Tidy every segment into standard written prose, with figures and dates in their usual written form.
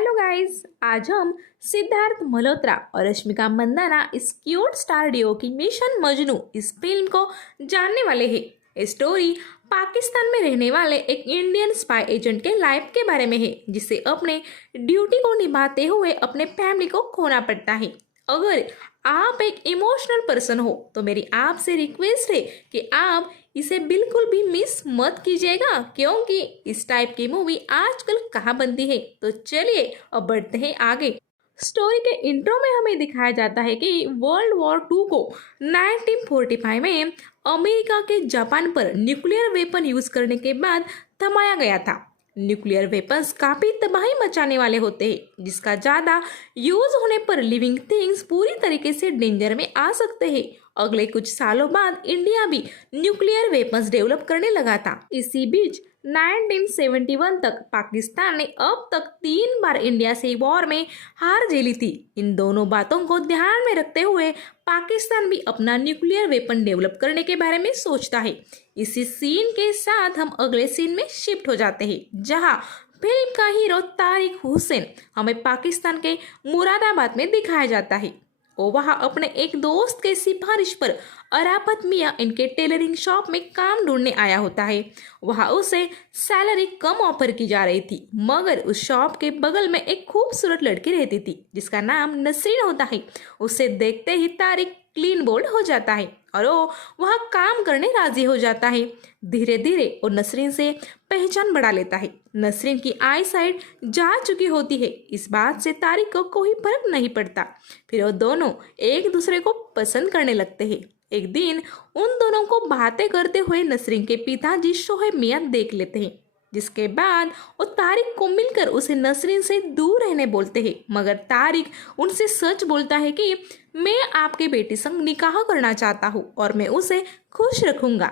Hello guys, आज हम सिद्धार्थ मल्होत्रा और रश्मिका मंदाना इस क्यूट स्टार डियो की मिशन मजनू इस फिल्म को जानने वाले हैं। ये स्टोरी पाकिस्तान में रहने वाले एक इंडियन स्पाई एजेंट के लाइफ के बारे में है, जिसे अपने ड्यूटी को निभाते हुए अपने फैमिली को खोना पड़ता है। अगर आप एक इमोशनल पर्सन हो तो मेरी आपसे रिक्वेस्ट है कि आप इसे बिल्कुल भी मिस मत कीजिएगा, क्योंकि इस टाइप की मूवी आजकल कहाँ बनती है। तो चलिए अब बढ़ते हैं आगे। स्टोरी के इंट्रो में हमें दिखाया जाता है कि वर्ल्ड वॉर 2 को 1945 में अमेरिका के जापान पर न्यूक्लियर वेपन यूज करने के बाद थमाया गया था। न्यूक्लियर वेपन्स काफी तबाही मचाने वाले होते हैं, जिसका ज्यादा यूज होने पर लिविंग थिंग्स पूरी तरीके से डेंजर में आ सकते हैं। अगले कुछ सालों बाद इंडिया भी न्यूक्लियर वेपन्स डेवलप करने लगा था। इसी बीच 1971 तक पाकिस्तान ने अब तक 3 बार इंडिया से वॉर में हार झेली थी। इन दोनों बातों को ध्यान में रखते हुए पाकिस्तान भी अपना न्यूक्लियर वेपन डेवलप करने के बारे में सोचता है। इसी सीन के साथ हम अगले सीन में शिफ्ट हो जाते हैं, जहां फिल्म का हीरो तारिक हुसैन हमें पाकिस्तान के मुरादाबाद में दिखाया जाता है। वो वहाँ अपने एक दोस्त के सिफारिश पर अराफत मियाँ इनके टेलरिंग शॉप में काम ढूंढने आया होता है। वहाँ उसे सैलरी कम ऑफर की जा रही थी, मगर उस शॉप के बगल में एक खूबसूरत लड़की रहती थी जिसका नाम नसरीन होता है। उसे देखते ही तारिक क्लीन बोल्ड हो जाता है और वो वहाँ काम करने राजी हो जाता है। धीरे धीरे वो नसरीन से पहचान बढ़ा लेता है। नसरीन की आई साइड जा चुकी होती है। इस बात से तारिक को कोई फर्क नहीं पड़ता। फिर वो दोनों एक दूसरे को पसंद करने लगते हैं। एक दिन उन दोनों को बातें करते हुए नसरीन के पिताजी शोहेब मियाँ देख लेते हैं, जिसके बाद वो तारिक को मिलकर उसे नसरीन से दूर रहने बोलते हैं। मगर तारिक उनसे सच बोलता है कि मैं आपके बेटे संग निकाह करना चाहता हूँ और मैं उसे खुश रखूंगा।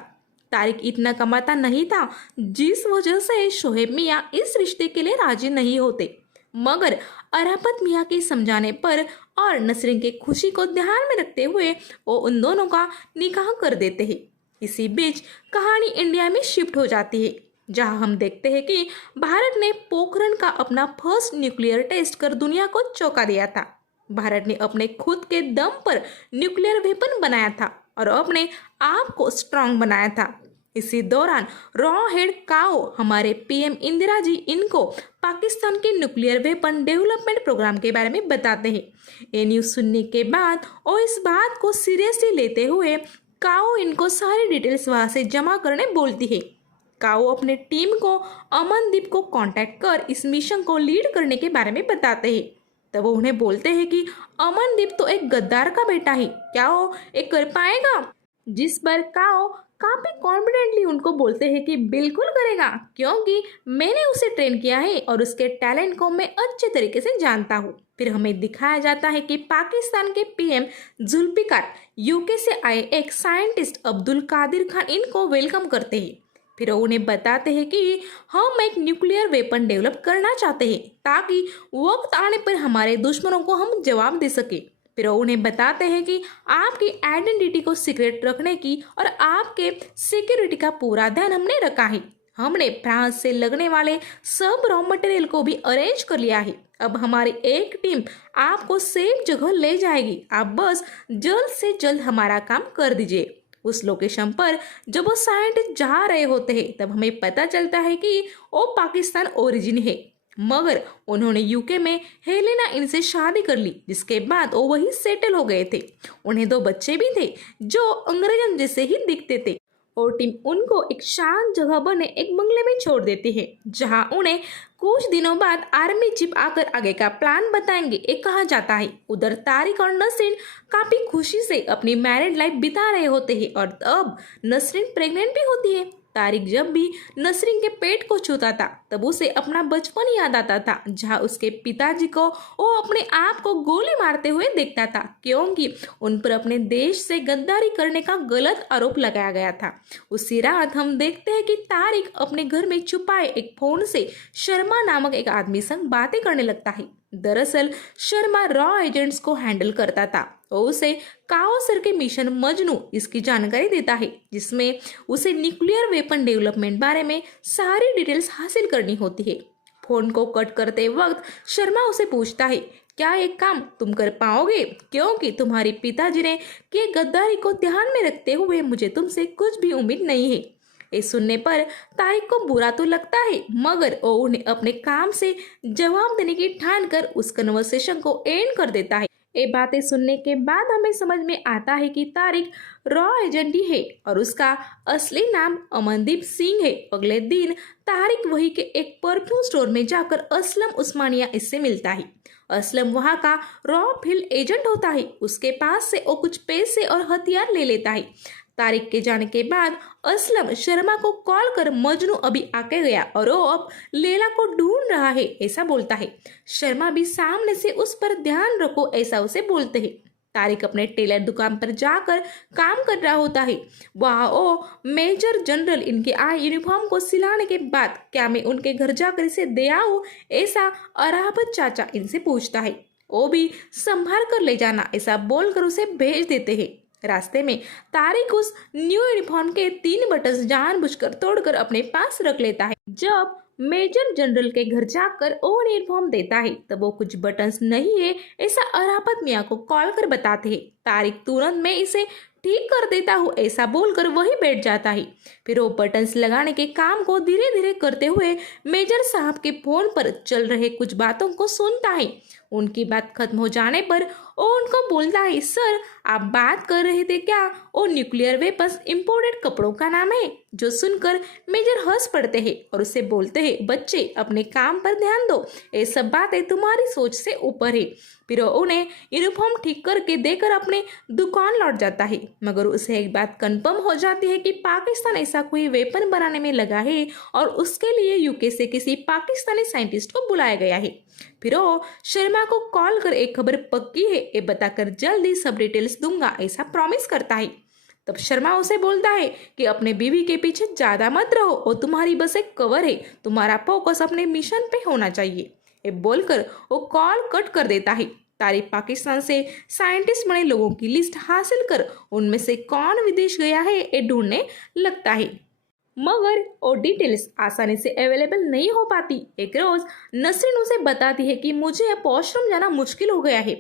तारिक इतना कमाता नहीं था, जिस वजह से शोहेब मियाँ इस रिश्ते के लिए राजी नहीं होते। मगर अराफत मियाँ के समझाने पर और नसरीन की खुशी को ध्यान में रखते हुए वो उन दोनों का निकाह कर देते हैं। इसी बीच कहानी इंडिया में शिफ्ट हो जाती है, जहां हम देखते हैं कि भारत ने पोखरण का अपना फर्स्ट न्यूक्लियर टेस्ट कर दुनिया को चौंका दिया था। भारत ने अपने खुद के दम पर न्यूक्लियर वेपन बनाया था और अपने आप को स्ट्रांग बनाया था। इसी दौरान रॉ हेड काओ हमारे पीएम इंदिरा जी इनको पाकिस्तान के न्यूक्लियर वेपन डेवलपमेंट प्रोग्राम के बारे में बताते हैं। ये न्यूज़ सुनने के बाद और इस बात को सीरियसली लेते हुए काओ इनको सारी डिटेल्स वहाँ से जमा करने बोलती है। काओ अपने टीम को अमनदीप को कांटेक्ट कर इस मिशन को लीड करने के बारे में बताते हैं। तब वो उन्हें बोलते हैं कि अमनदीप तो एक गद्दार का बेटा है, क्या वो एक कर पाएगा? जिस पर काओ काफी कॉन्फिडेंटली उनको बोलते हैं कि बिल्कुल करेगा, क्योंकि मैंने उसे ट्रेन किया है और उसके टैलेंट को मैं अच्छे तरीके से जानता हूँ। फिर हमें दिखाया जाता है कि पाकिस्तान के पीएम जुल्फिकार यूके से आए एक साइंटिस्ट अब्दुल कादिर खान इनको वेलकम करते हैं। फिर वो उन्हें बताते हैं कि हम एक न्यूक्लियर वेपन डेवलप करना चाहते हैं ताकि वक्त आने पर हमारे दुश्मनों को हम जवाब दे सके। फिर वो उन्हें बताते हैं कि आपकी आइडेंटिटी को सीक्रेट रखने की और आपके सिक्योरिटी का पूरा ध्यान हमने रखा है। हमने फ्रांस से लगने वाले सब रॉ मटेरियल को भी अरेंज कर लिया है। अब हमारी एक टीम आपको सेफ जगह ले जाएगी। आप बस जल्द से जल्द हमारा काम कर दीजिए। उस लोकेशन पर जब वो साइंटिस्ट जा रहे होते हैं, तब हमें पता चलता है कि वो पाकिस्तान ओरिजिन है, मगर उन्होंने यूके में हेलेना इनसे शादी कर ली, जिसके बाद वो वहीं सेटल हो गए थे। उन्हें 2 बच्चे भी थे जो अंग्रेजन जैसे ही दिखते थे। और टीम उनको एक शांत जगह बने एक बंगले में छोड़ देती है, जहां उन्हें कुछ दिनों बाद आर्मी चीफ आकर आगे का प्लान बताएंगे, ये कहा जाता है। उधर तारिक और नसरीन काफी खुशी से अपनी मैरिड लाइफ बिता रहे होते हैं और अब नसरीन प्रेग्नेंट भी होती है। तारिक जब भी नसरीन के पेट को छूता था, तब उसे अपना बचपन याद आता था, जहां उसके पिताजी को वो अपने आप को गोली मारते हुए देखता था, क्योंकि उन पर अपने देश से गद्दारी करने का गलत आरोप लगाया गया था। उसी रात हम देखते हैं कि तारिक अपने घर में छुपाए एक फोन से शर्मा नामक एक आदमी संग बातें करने लगता है। दरअसल शर्मा रॉ एजेंट्स को हैंडल करता था और उसे काओ सर के मिशन मजनू इसकी जानकारी देता है, जिसमें उसे न्यूक्लियर वेपन डेवलपमेंट बारे में सारी डिटेल्स हासिल करनी होती है। फोन को कट करते वक्त शर्मा उसे पूछता है, क्या एक काम तुम कर पाओगे, क्योंकि तुम्हारे पिताजी ने किए गद्दारी को ध्यान में रखते हुए मुझे तुमसे कुछ भी उम्मीद नहीं है। ये सुनने पर तारिक को बुरा तो लगता है, मगर वो उन्हें अपने काम से जवाब देने की ठान कर उस कन्वर्सेशन को एंड कर देता है। ये बातें सुनने के बाद हमें समझ में आता है कि तारिक रॉ एजेंट ही है और उसका असली नाम अमनदीप सिंह है। अगले दिन तारिक वही के एक परफ्यूम स्टोर में जाकर असलम उस्मानिया इससे मिलता है। असलम वहाँ का रॉ फील्ड एजेंट होता है। उसके पास से वो कुछ पैसे और हथियार ले लेता है। तारिक के जाने के बाद असलम शर्मा को कॉल कर मजनू अभी आके गया और वो अब लैला को ढूंढ रहा है ऐसा बोलता है। शर्मा भी सामने से उस पर ध्यान रखो ऐसा उसे बोलते हैं। तारिक अपने टेलर दुकान पर जाकर काम कर रहा होता है। वहाँ वो मेजर जनरल इनके आए यूनिफॉर्म को सिलाने के बाद क्या मैं उनके घर जाकर इसे दे आऊं, ऐसा अराबत चाचा इनसे पूछता है। वो भी संभाल कर ले जाना ऐसा बोलकर उसे भेज देते हैं। रास्ते में तारिक उस न्यू यूनिफॉर्म के 3 बटन जानबूझकर तोड़कर अपने पास रख लेता है। जब मेजर जनरल के घर जाकर वो यूनिफॉर्म देता है तब वो कुछ बटन्स नहीं है ऐसा अराफत मियाँ को कॉल कर बताते हैं। तारिक तुरंत मैं इसे ठीक कर देता हूँ ऐसा बोलकर वही बैठ जाता है। फिर वो बटन्स लगाने के काम को धीरे धीरे करते हुए मेजर साहब के फोन पर चल रहे कुछ बातों को सुनता है। उनकी बात खत्म हो जाने पर वो उनको बोलता है, सर आप बात कर रहे थे क्या, वो न्यूक्लियर वेपन्स इंपोर्टेड कपड़ों का नाम है। जो सुनकर मेजर हंस पड़ते हैं और उसे बोलते हैं, बच्चे अपने काम पर ध्यान दो, ये सब बातें तुम्हारी सोच से ऊपर है। फिर वो उन्हें यूनिफॉर्म ठीक करके देकर अपने दुकान लौट जाता है। मगर उसे एक बात कंफर्म हो जाती है कि पाकिस्तान ऐसा कोई वेपन बनाने में लगा है और उसके लिए यूके से किसी पाकिस्तानी साइंटिस्ट को बुलाया गया है। फिर वो शर्मा को कॉल कर एक खबर पक्की है ये बताकर जल्दी सब डिटेल्स दूंगा ऐसा प्रॉमिस करता है। तब शर्मा उसे बोलता है कि अपने बीवी के पीछे ज्यादा मत रहो, वो तुम्हारी बस एक कवर है, तुम्हारा फोकस अपने मिशन पे होना चाहिए। ये बोलकर वो कॉल कट कर देता है। तारिक पाकिस्तान से साइंटिस्ट बने लोगों की लिस्ट हासिल कर उनमें से कौन विदेश गया है ये ढूंढने लगता है, मगर वो डिटेल्स आसानी से अवेलेबल नहीं हो पाती। एक रोज नसरीन उसे बताती है कि मुझे वॉशरूम जाना मुश्किल हो गया है,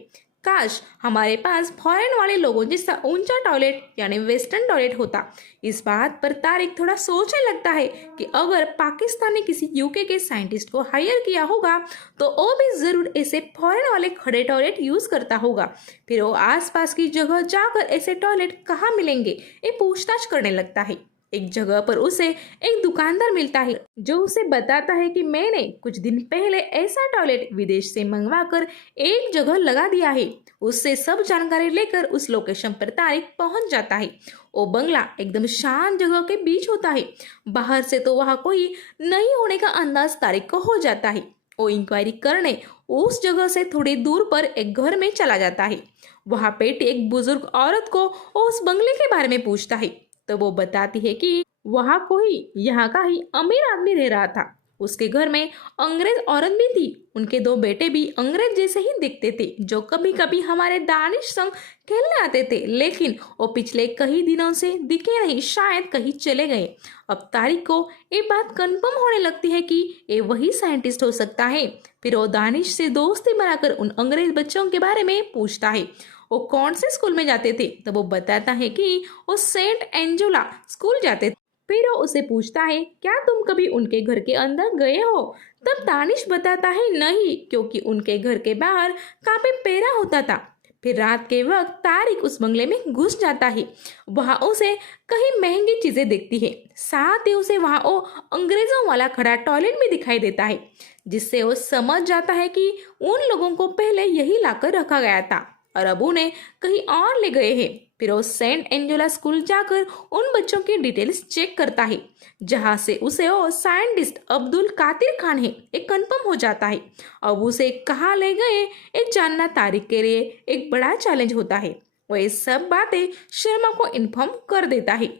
काश हमारे पास फॉरेन वाले लोगों जैसा ऊंचा टॉयलेट यानी वेस्टर्न टॉयलेट होता। इस बात पर तारिक थोड़ा सोचने लगता है कि अगर पाकिस्तान ने किसी यूके के साइंटिस्ट को हायर किया होगा तो वो भी जरूर ऐसे फॉरेन वाले खड़े टॉयलेट यूज करता होगा। फिर वो आसपास की जगह जाकर ऐसे टॉयलेट कहाँ मिलेंगे ये पूछताछ करने लगता है। एक जगह पर उसे एक दुकानदार मिलता है जो उसे बताता है कि मैंने कुछ दिन पहले ऐसा टॉयलेट विदेश से मंगवा कर एक जगह लगा दिया है। उससे सब जानकारी लेकर उस लोकेशन पर तारिक पहुंच जाता है। वो बंगला एकदम शांत जगह के बीच होता है। बाहर से तो वहाँ कोई नहीं होने का अंदाज तारिक को हो जाता है। वो इंक्वायरी करने उस जगह से थोड़ी दूर पर एक घर में चला जाता है। वहाँ बैठी एक बुजुर्ग औरत को उस बंगले के बारे में पूछता है तो वो बताती है कि वहाँ कोई यहाँ का ही अमीर आदमी रह रहा था। उसके घर में अंग्रेज औरत भी थी। उनके 2 बेटे भी अंग्रेज जैसे ही दिखते थे जो कभी कभी हमारे दानिश संग खेलने आते थे, लेकिन वो पिछले कई दिनों से दिखे नहीं, शायद कहीं चले गए। अब तारिक को ये बात कंफर्म होने लगती है कि ये वही साइंटिस्ट हो सकता है। फिर वो दानिश से दोस्ती बनाकर उन अंग्रेज बच्चों के बारे में पूछता है वो कौन से स्कूल में जाते थे। तब वो बताता है कि वो सेंट एंजुला स्कूल जाते थे। फिर वो उसे पूछता है क्या तुम कभी उनके घर के अंदर गए हो। तब दानिश बताता है नहीं, क्योंकि उनके घर के बाहर काफी पहरा होता था। फिर रात के वक्त तारिक उस बंगले में घुस जाता है। वहाँ उसे कई महंगी चीजें दिखती है, साथ ही उसे वहाँ वो अंग्रेजों वाला खड़ा टॉयलेट भी दिखाई देता है, जिससे वो समझ जाता है कि उन लोगों को पहले यही लाकर रखा गया था और अब उन्हें कहीं और ले गए हैं। फिर वो सेंट एंजेला स्कूल जाकर उन बच्चों की डिटेल्स चेक करता है, जहां से उसे वो साइंटिस्ट अब्दुल कादिर खान है एक कंफर्म हो जाता है। अब उसे कहाँ ले गए ये जानना तारिक के लिए एक बड़ा चैलेंज होता है। वो ये सब बातें शर्मा को इन्फॉर्म कर देता है।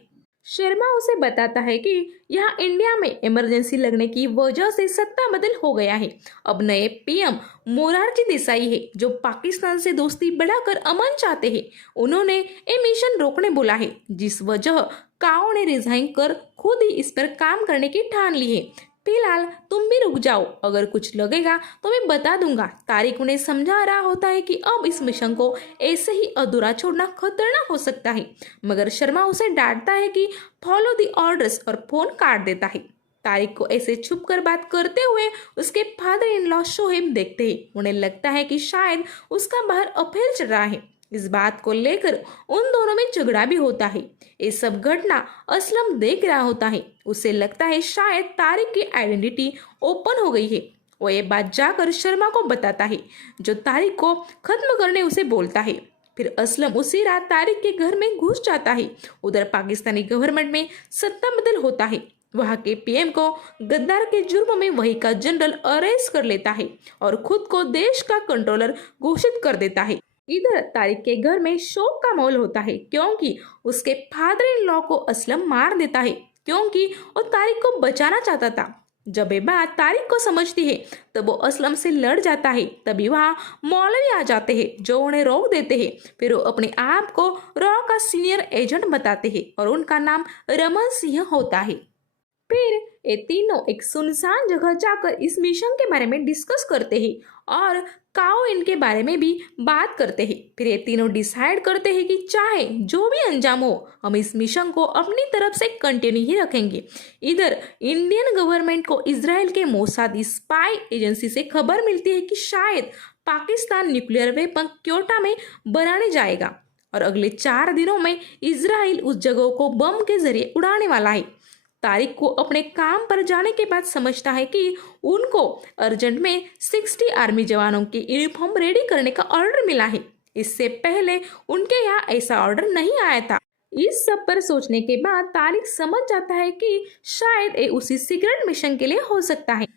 शर्मा उसे बताता है कि यहाँ इंडिया में इमरजेंसी लगने की वजह से सत्ता बदल हो गया है। अब नए पीएम मोरारजी देसाई है जो पाकिस्तान से दोस्ती बढ़ाकर अमन चाहते हैं। उन्होंने ये मिशन रोकने बोला है, जिस वजह काओ ने रिजाइन कर खुद ही इस पर काम करने की ठान ली है। फिलहाल तुम भी रुक जाओ, अगर कुछ लगेगा तो मैं बता दूंगा। तारिक उन्हें समझा रहा होता है कि अब इस मिशन को ऐसे ही अधूरा छोड़ना खतरनाक हो सकता है, मगर शर्मा उसे डांटता है कि फॉलो द ऑर्डर्स और फोन काट देता है। तारिक को ऐसे छुप कर बात करते हुए उसके फादर इन लॉ शोहेब देखते ही उन्हें लगता है कि शायद उसका बाहर अफेयर चल रहा है। इस बात को लेकर उन दोनों में झगड़ा भी होता है। ये सब घटना असलम देख रहा होता है। उसे लगता है शायद तारिक की आइडेंटिटी ओपन हो गई है। वो ये बात जाकर शर्मा को बताता है, जो तारिक को खत्म करने उसे बोलता है। फिर असलम उसी रात तारिक के घर में घुस जाता है। उधर पाकिस्तानी गवर्नमेंट में सत्ता बदल होता है। वहां के पीएम को गद्दार के जुर्म में वही का जनरल अरेस्ट कर लेता है और खुद को देश का कंट्रोलर घोषित कर देता है। इधर तारिक के घर में शोक का माहौल होता है, क्योंकि उसके फादर इन लॉ को असलम मार देता है, क्योंकि वो तारिक को बचाना चाहता था। जब ये बात तारिक को समझती है तब वो असलम से लड़ जाता है। तभी वहाँ मौलवी आ जाते हैं, जो उन्हें रोक देते हैं। फिर वो अपने आप को रॉ का सीनियर एजेंट बताते हैं और उनका नाम रमन सिंह होता है। फिर ये तीनों एक सुनसान जगह जाकर इस मिशन के बारे में डिस्कस करते हैं और काओ इनके बारे में भी बात करते हैं। फिर ये तीनों डिसाइड करते हैं कि चाहे जो भी अंजाम हो, हम इस मिशन को अपनी तरफ से कंटिन्यू ही रखेंगे। इधर इंडियन गवर्नमेंट को इजराइल के मोसाद स्पाई एजेंसी से खबर मिलती है कि शायद पाकिस्तान न्यूक्लियर वेपन क्योटा में बनाने जाएगा और अगले 4 दिनों में इजराइल उस जगह को बम के जरिए उड़ाने वाला है। तारिक को अपने काम पर जाने के बाद समझता है कि उनको अर्जेंट में 60 आर्मी जवानों की यूनिफॉर्म रेडी करने का ऑर्डर मिला है। इससे पहले उनके यहाँ ऐसा ऑर्डर नहीं आया था। इस सब पर सोचने के बाद तारिक समझ जाता है कि शायद ये उसी सीक्रेट मिशन के लिए हो सकता है।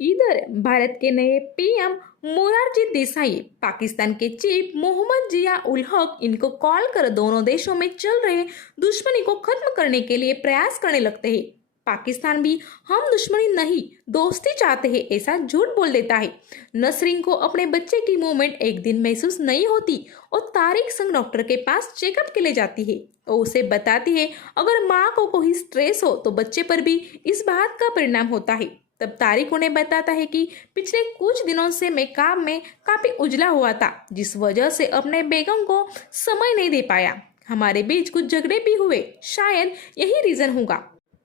इधर भारत के नए पीएम मोरारजी देसाई पाकिस्तान के चीफ मोहम्मद जिया उल हक इनको कॉल कर दोनों देशों में चल रहे दुश्मनी को खत्म करने के लिए प्रयास करने लगते हैं। पाकिस्तान भी हम दुश्मनी नहीं दोस्ती चाहते हैं ऐसा झूठ बोल देता है। नसरीन को अपने बच्चे की मूवमेंट एक दिन महसूस नहीं होती और तारिक संग डॉक्टर के पास चेकअप के लिए जाती है। वो उसे बताती है अगर माँ को कोई स्ट्रेस हो तो बच्चे पर भी इस बात का परिणाम होता है। तब तारिक उन्हें बताता है कि पिछले कुछ दिनों से मैं काम में काफी उजला हुआ था, जिस वजह से अपने बेगम को समय नहीं दे पाया। हमारे बीच कुछ झगड़े भी हुए, शायद यही रीजन होगा।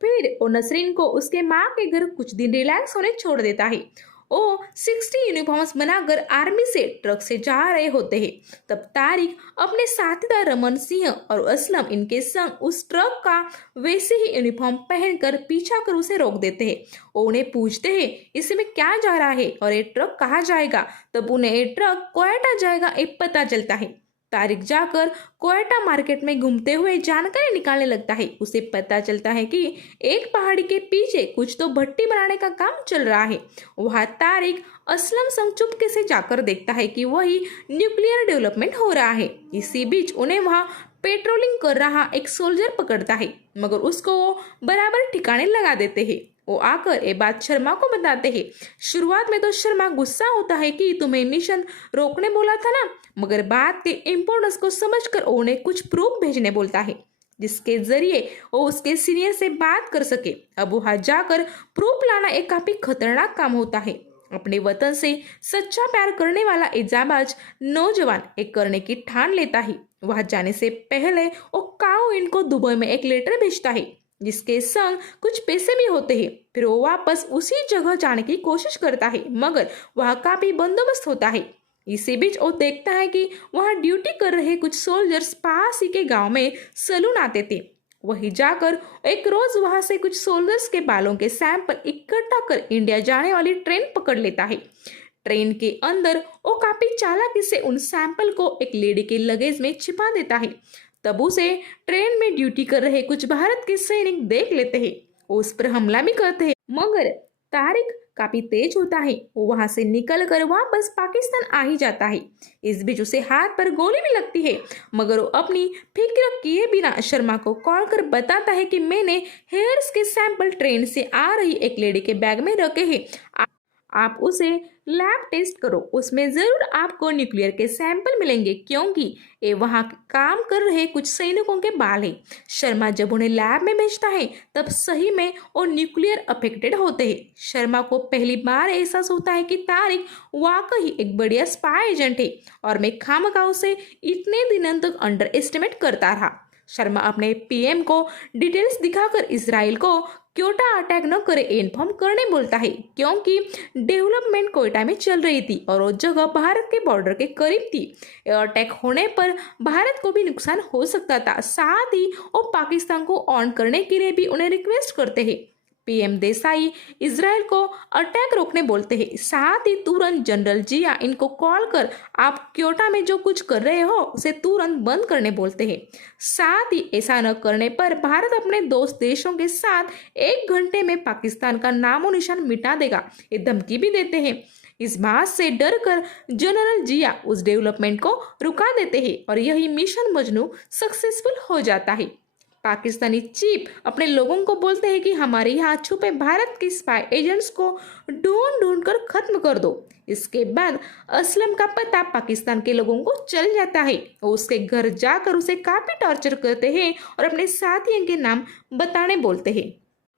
फिर वो नसरीन को उसके माँ के घर कुछ दिन रिलैक्स होने छोड़ देता है। वो 60 यूनिफॉर्म्स बनाकर आर्मी से ट्रक से जा रहे होते हैं। तब तारिक अपने साथीदार रमन सिंह और असलम इनके संग उस ट्रक का वैसे ही यूनिफॉर्म पहनकर पीछा कर उसे रोक देते हैं। वो उन्हें पूछते हैं इसमें क्या जा रहा है और ये ट्रक कहाँ जाएगा। तब उन्हें ये ट्रक क्वेटा जाएगा ये पता चलता है। तारिक जाकर क्वेटा मार्केट में घूमते हुए जानकारी निकालने लगता है। उसे पता चलता है कि एक पहाड़ी के पीछे कुछ तो भट्टी बनाने का काम चल रहा है। वहाँ तारिक असलम संग चुपके से जाकर देखता है कि वही न्यूक्लियर डेवलपमेंट हो रहा है। इसी बीच उन्हें वहाँ पेट्रोलिंग कर रहा एक सोल्जर पकड़ता है, मगर उसको वो बराबर ठिकाने लगा देते हैं। वो आकर ये बात शर्मा को बताते हैं। शुरुआत में तो शर्मा गुस्सा होता है कि तुम्हें मिशन रोकने बोला था ना, मगर बात के इम्पोर्टेंस को समझकर उन्हें कुछ प्रूफ भेजने बोलता है, जिसके जरिए वो उसके सीनियर से बात कर सके। अब वहां जाकर प्रूफ लाना एक काफी खतरनाक काम होता है। अपने वतन से सच्चा प्यार करने वाला एजाबाज नौजवान एक करने की ठान लेता है। वहां जाने से पहले वो काओ इनको दुबई में एक लेटर भेजता है, जिसके संग कुछ पैसे भी होते हैं। फिर वो वापस उसी जगह जाने की कोशिश करता है, मगर वहाँ काफी बंदोबस्त होता है। इसी बीच वो देखता है कि वहाँ ड्यूटी कर रहे कुछ सोल्जर्स पास ही के गांव में सलून आते थे। वहीं जाकर एक रोज वहां से कुछ सोल्जर्स के बालों के सैंपल इकट्ठा कर इंडिया जाने वाली ट्रेन पकड़ लेता है। ट्रेन के अंदर वो काफी चालाकी से उन सैंपल को एक लेडी के लगेज में छिपा देता है। तब उसे ट्रेन में ड्यूटी कर रहे कुछ भारत के सैनिक देख लेते हैं। वो उस पर हमला भी करते हैं, मगर तारिक काफी तेज होता है। वो वहां से निकल कर वापस पाकिस्तान आ ही जाता है। इस बीच उसे हाथ पर गोली भी लगती है, मगर वो अपनी फिक्र किए बिना शर्मा को कॉल कर बताता है कि मैंने हेयर्स के सैंपल ट्रेन से आ रही एक लेडी के बैग में रखे हैं। आप उसे लैब टेस्ट करो, उसमें ज़रूर आपको न्यूक्लियर के सैंपल मिलेंगे क्योंकि ये वहाँ काम कर रहे कुछ सैनिकों के बाल हैं। शर्मा जब उन्हें लैब में भेजता है तब सही में वो न्यूक्लियर अफेक्टेड होते हैं। शर्मा को पहली बार एहसास होता है कि तारिक वाकई एक बढ़िया स्पाई एजेंट है और मैं खामखा उसे इतने दिनों तक अंडर एस्टिमेट करता रहा। शर्मा अपने पीएम को डिटेल्स दिखाकर इसराइल को क्योटा अटैक न करे इन्फॉर्म करने बोलता है क्योंकि डेवलपमेंट क्वेटा में चल रही थी और वो जगह भारत के बॉर्डर के करीब थी। अटैक होने पर भारत को भी नुकसान हो सकता था। साथ ही वो पाकिस्तान को ऑन करने के लिए भी उन्हें रिक्वेस्ट करते हैं। पीएम देसाई इसराइल को अटैक रोकने बोलते हैं। साथ ही तुरंत जनरल जिया इनको कॉल कर आप क्योटा में जो कुछ कर रहे हो उसे तुरंत बंद करने बोलते हैं। साथ ही ऐसा न करने पर भारत अपने दोस्त देशों के साथ 1 घंटे में पाकिस्तान का नामो निशान मिटा देगा, ये धमकी भी देते हैं। इस बात से डर कर जनरल जिया उस डेवलपमेंट को रुका देते हैं और यही मिशन मजनू सक्सेसफुल हो जाता है। पाकिस्तानी चीफ अपने लोगों को बोलते हैं कि हमारे यहाँ छुपे भारत के स्पाई एजेंट्स को ढूंढ ढूंढ कर खत्म कर दो। इसके बाद असलम का पता पाकिस्तान के लोगों को चल जाता है। वो उसके घर जाकर उसे काफी टॉर्चर करते हैं और अपने साथियों के नाम बताने बोलते हैं,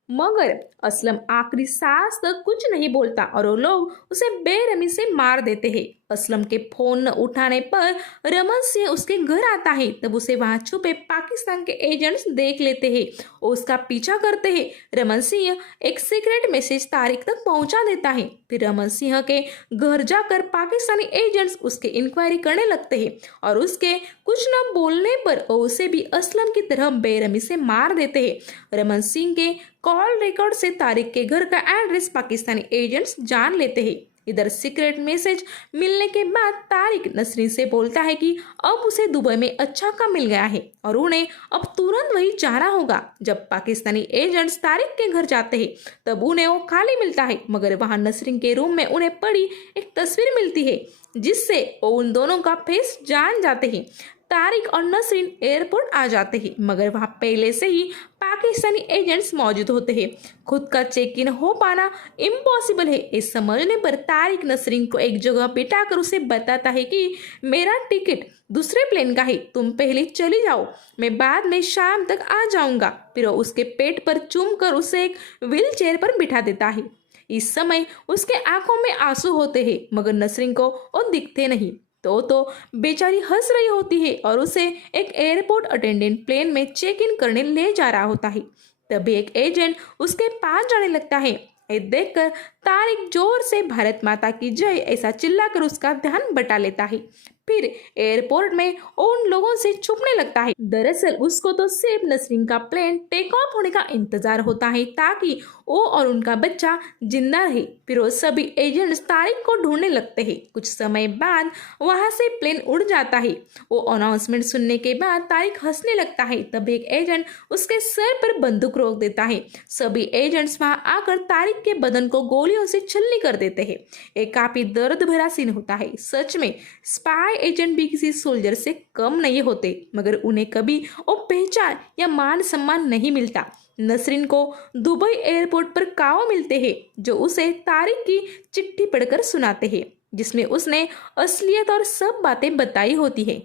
मगर असलम आखिरी सांस तक कुछ नहीं बोलता और वो लोग उसे बेरहमी से मार देते हैं। असलम के फोन न उठाने पर रमन सिंह उसके घर आता है, तब उसे वहां छुपे पाकिस्तान के एजेंट्स देख लेते हैं और उसका पीछा करते हैं। रमन सिंह एक सीक्रेट मैसेज तारिक तक पहुंचा देता है। फिर रमन सिंह के घर जाकर पाकिस्तानी एजेंट्स उसके इंक्वायरी करने लगते हैं और उसके कुछ न बोलने पर उसे भी असलम की तरह बेरहमी से मार देते हैं। रमन सिंह के कॉल रिकॉर्ड से तारिक के घर का एड्रेस पाकिस्तानी एजेंट्स जान लेते हैं। इधर सीक्रेट मैसेज मिलने के बाद तारिक नसरीन से बोलता है कि अब उसे दुबई में अच्छा काम मिल गया है और उन्हें अब तुरंत वही जाना होगा। जब पाकिस्तानी एजेंट्स तारिक के घर जाते हैं तब उन्हें वो खाली मिलता है, मगर वहां नसरीन के रूम में उन्हें पड़ी एक तस्वीर मिलती है जिससे वो उन दोनों का फेस जान जाते हैं। तारिक और नसरीन एयरपोर्ट आ जाते हैं, मगर वहां पहले से ही पाकिस्तानी एजेंट्स मौजूद होते हैं। खुद का चेक इन हो पाना इम्पॉसिबल है। इस समझने पर तारिक नसरीन को एक जगह बिठाकर उसे बताता है कि मेरा टिकट दूसरे प्लेन का है, तुम पहले चली जाओ, मैं बाद में शाम तक आ जाऊंगा। फिर वो उसके पेट पर चूम कर उसे एक व्हील चेयर पर बिठा देता है। इस समय उसके आंखों में आंसू होते हैं, मगर नसरीन को वो दिखते नहीं। तो बेचारी हंस रही होती है और उसे एक एयरपोर्ट अटेंडेंट प्लेन में चेक इन करने ले जा रहा होता है। तभी एक एजेंट उसके पास जाने लगता है। ये देखकर तारिक जोर से भारत माता की जय ऐसा चिल्लाकर उसका ध्यान बटा लेता है। फिर एयरपोर्ट में उन लोगों से छुपने लगता है। दरअसल उसको तो सिर्फ नसरीन का प्लेन टेक ऑफ होने का इंतजार होता है ताकि वो और उनका बच्चा जिंदा रहे। फिर वो सभी एजेंट्स तारिक को ढूंढने लगते हैं। कुछ समय बाद वहां से प्लेन उड़ जाता है। वो अनाउंसमेंट सुनने के बाद तारिक हंसने लगता है। तब एक एजेंट उसके सर पर बंदूक रोक देता है। सभी एजेंट्स वहां आकर तारिक के बदन को गोलियों से छलनी कर देते हैं। एक काफी दर्द भरा सीन होता है। सच में स्पाई एजेंट भी किसी सोल्जर से कम नहीं होते, मगर उन्हें कभी वो पहचान या मान सम्मान नहीं मिलता। नसरीन को दुबई एयरपोर्ट पर काओ मिलते हैं जो उसे तारिक की चिट्ठी पढ़कर सुनाते हैं जिसमें उसने असलियत और सब बातें बताई होती है।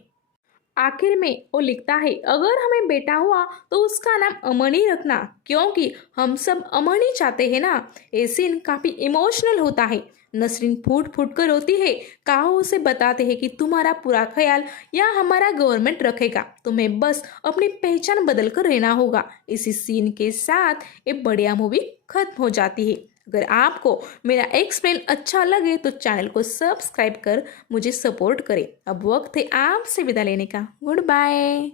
आखिर में वो लिखता है, अगर हमें बेटा हुआ तो उसका नाम अमन ही रखना क्योंकि हम सब अमन ही चाहते हैं ना। ये सीन काफी इमोशनल होता है। नसरीन फूट फूट कर रोती है। काहो उसे बताते हैं कि तुम्हारा पूरा ख्याल या हमारा गवर्नमेंट रखेगा, तुम्हें बस अपनी पहचान बदल कर रहना होगा। इसी सीन के साथ ये बढ़िया मूवी खत्म हो जाती है। अगर आपको मेरा एक्सप्लेन अच्छा लगे तो चैनल को सब्सक्राइब कर मुझे सपोर्ट करें। अब वक्त है आपसे विदा लेने का। Good bye.